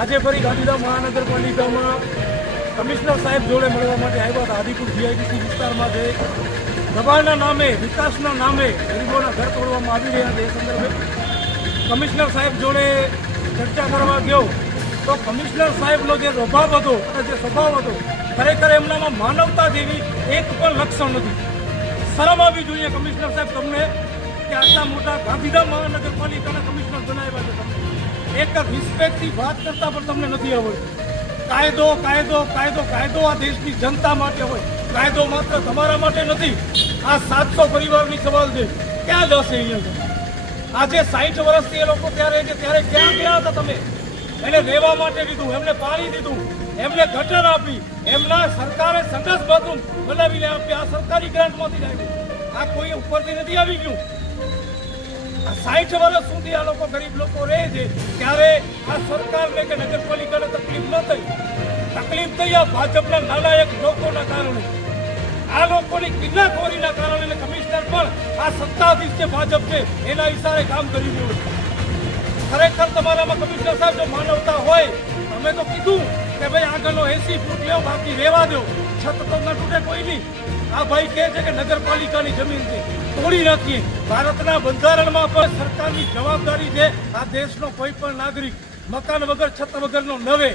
આજે ફરી ગાંધીધામ મહાનગરપાલિકામાં કમિશનર સાહેબ જોડે મળવા માટે આવ્યા હતા. આદિપુર જીઆઈડીસી વિસ્તારમાં જે દબાણના નામે, વિકાસના નામે ગરીબોના ઘર તોડવામાં આવી રહ્યા છે, એ સંદર્ભે કમિશનર સાહેબ જોડે ચર્ચા કરવા ગયો તો કમિશનર સાહેબનો જે સ્વભાવ હતો અને જે સ્વભાવ હતો, ખરેખર એમનામાં માનવતા જેવી એક પણ લક્ષણ નથી. શરમ આવવી જોઈએ કમિશનર સાહેબ તમને કે આટલા મોટા ગાંધીધામ મહાનગરપાલિકાના કમિશનર બનાવ્યા છે. તમને એક રિસ્પેક્ટથી વાત કરતા પણ તમને નથી આવડતું. કાયદો કાયદો કાયદો કાયદો આ દેશની જનતા માટે હોય, કાયદો માત્ર તમારા માટે નથી. આ 700 પરિવારની સવાલ છે, ક્યાં જશે અહીંયા? આજે 60 વર્ષથી એ લોકો ત્યારે ક્યાં ગયા હતા? તમે એને રહેવા માટે દીધું, એમને પાણી દીધું, એમને ગટર આપી, એમના સરકારે સંડાસ બાથરૂમ બનાવીને આપ્યા. આ સરકારી ગ્રાન્ટમાંથી જ આવ્યું, આ કોઈ ઉપરથી નથી આવી ગયું. 60 વર્ષ સુધી આ લોકો ગરીબ લોકો રહે છે, ત્યારે આ સરકારને કે નગરપાલિકાને તકલીફ ન થઈ. તકલીફ થઈ આ ભાજપના નાલાયક લોકોના કારણે, આ લોકોની કિલ્લાખોરીના કારણે. કમિશનર પણ આ સત્તાધીશ છે ભાજપ છે એના ઇશારે કામ કરી રહ્યું છે. ખરેખર તમારામાં કમિશનર સાહેબ જો માનવતા હોય, અમે તો કીધું કે ભાઈ આગળનો 80 ફૂટ લેવો, બાકી રહેવા દો, છત તો ન તૂટે કોઈ નહીં. આ ભાઈ કહે છે કે નગરપાલિકાની જમીન છે, તોડી નાખીએ. ભારતના બંધારણમાં પણ સરકારની જવાબદારી છે આ દેશનો કોઈ પણ નાગરિક મકાન વગર, છત વગરનો નવે.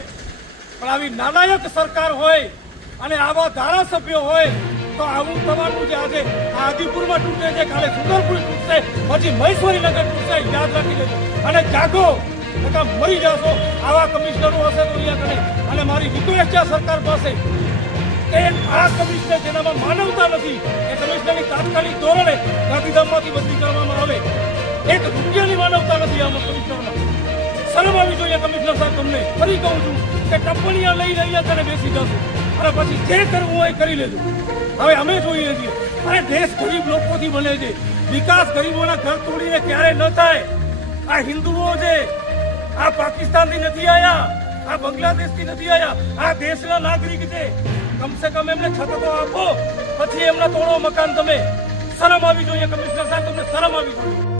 પણ આવી નાલાયક સરકાર હોય અને આવા ધારાસભ્યો હોય તો આવું તમારું જે આજે આદિપુરમાં તૂટે છે, કાલે સુંદરપુર તૂટશે, પછી મહેશ્વરીનગર તૂટશે. યાદ રાખી લેજો અને જાગો, મરી જશો. આવા કમિશનરો હશે તો અહીંયા કરે. અને મારી રિક્વેસ્ટ છે સરકાર પાસે કે આ કમિશનર જેનામાં માનવતા નથી, એ કમિશનરની તાત્કાલિક ધોરણે ગાંધીધામમાંથી બદલી કરવામાં આવે. 1 રૂપિયાની માનવતા નથી આમાં કમિશનરમાં. શરમ આવી જોઈએ કમિશનર સાહેબ. તમને ફરી કહું છું કે ટપ્પણીયા લઈ રહ્યા તને બેસી જશો અને પછી જે કરવું હોય કરી લેજો. હવે અમે જોઈએ છીએ અને દેશ ગરીબ લોકોથી બને છે. વિકાસ ગરીબોના ઘર તોડીને ક્યારે ન થાય. આ હિન્દુઓ છે, આ પાકિસ્તાનથી નથી આવ્યા, આ બાંગ્લાદેશથી નથી આવ્યા, આ દેશના નાગરિક છે. કમસે કમ એમને છત તો આપો, પછી એમના તોડો મકાન તમે. શરમ આવી જોઈએ કમિશનર સાહેબ, તમને શરમ આવી જોઈએ.